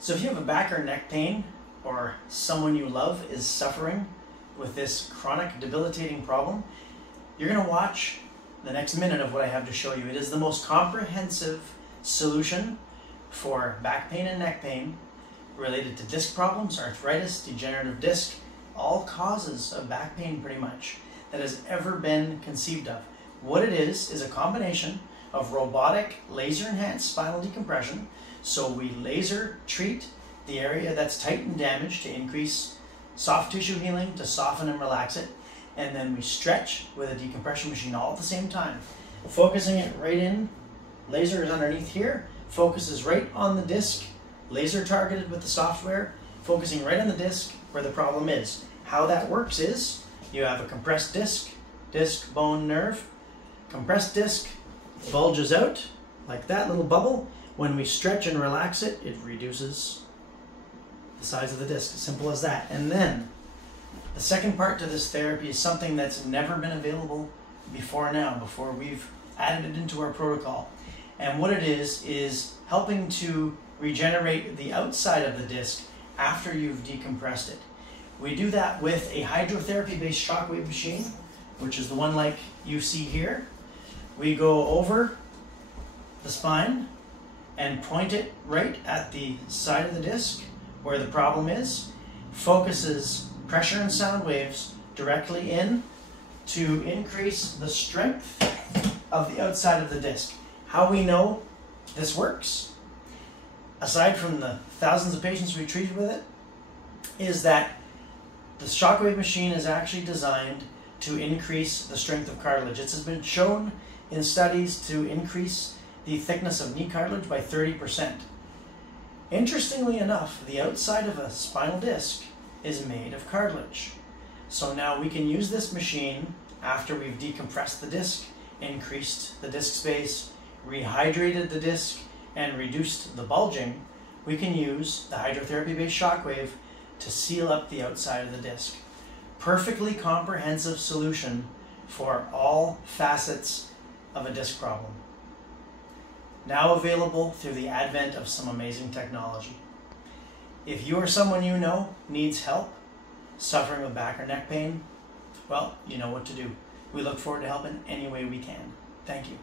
So if you have a back or neck pain, or someone you love is suffering with this chronic debilitating problem, you're going to watch the next minute of what I have to show you. It is the most comprehensive solution for back pain and neck pain related to disc problems, arthritis, degenerative disc, all causes of back pain pretty much, that has ever been conceived of. What it is a combination of robotic laser-enhanced spinal decompression. So we laser treat the area that's tight and damaged to increase soft tissue healing, to soften and relax it. And then we stretch with a decompression machine all at the same time, focusing it right in. Laser is underneath here, focuses right on the disc, laser targeted with the software, focusing right on the disc where the problem is. How that works is you have a compressed disc, bone, nerve. Compressed disc bulges out like that little bubble. When we stretch and relax it, it reduces the size of the disc. Simple as that. And then the second part to this therapy is something that's never been available before we've added it into our protocol. And what it is helping to regenerate the outside of the disc after you've decompressed it. We do that with a hydrotherapy-based shockwave machine, which is the one like you see here. We go over the spine and point it right at the side of the disc where the problem is, focuses pressure and sound waves directly in to increase the strength of the outside of the disc. How we know this works, aside from the thousands of patients we treated with it, is that the shockwave machine is actually designed to increase the strength of cartilage. It has been shown in studies to increase the thickness of knee cartilage by 30%. Interestingly enough, the outside of a spinal disc is made of cartilage. So now we can use this machine after we've decompressed the disc, increased the disc space, rehydrated the disc, and reduced the bulging. We can use the hydrotherapy-based shockwave to seal up the outside of the disc. Perfectly comprehensive solution for all facets of a disc problem. Now available through the advent of some amazing technology. If you or someone you know needs help suffering with back or neck pain, well, you know what to do. We look forward to helping any way we can. Thank you.